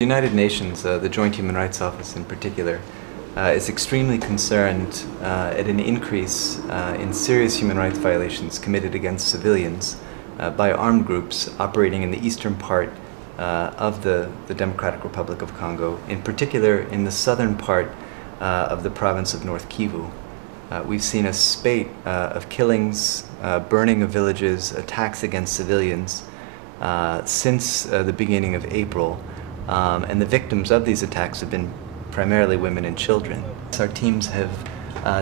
The United Nations, the Joint Human Rights Office in particular, is extremely concerned at an increase in serious human rights violations committed against civilians by armed groups operating in the eastern part of the Democratic Republic of Congo, in particular in the southern part of the province of North Kivu. We've seen a spate of killings, burning of villages, attacks against civilians since the beginning of April. And the victims of these attacks have been primarily women and children. Our teams have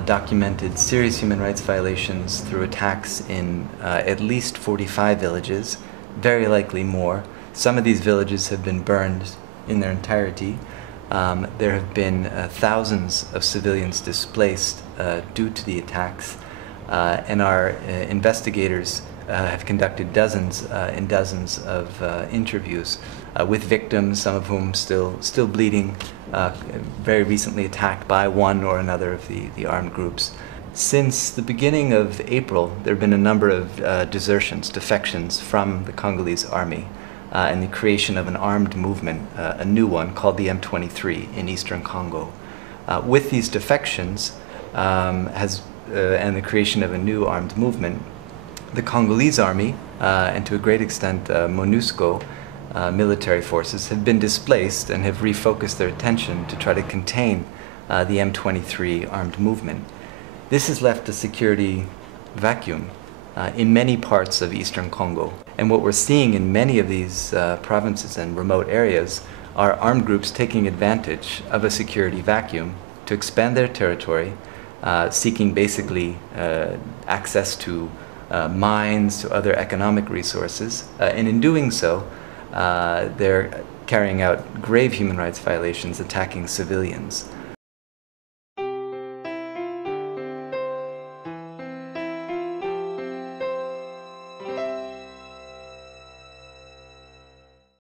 documented serious human rights violations through attacks in at least 45 villages, very likely more. Some of these villages have been burned in their entirety. There have been thousands of civilians displaced due to the attacks, and our investigators have conducted dozens and dozens of interviews with victims, some of whom still bleeding, very recently attacked by one or another of the armed groups. Since the beginning of April, there have been a number of desertions, defections from the Congolese army, and the creation of an armed movement, a new one called the M23 in eastern Congo. With these defections and the creation of a new armed movement, the Congolese army, and to a great extent MONUSCO, military forces, have been displaced and have refocused their attention to try to contain the M23 armed movement. This has left a security vacuum in many parts of eastern Congo. And what we're seeing in many of these provinces and remote areas are armed groups taking advantage of a security vacuum to expand their territory, seeking basically access to mines, to other economic resources, and in doing so, they're carrying out grave human rights violations, attacking civilians.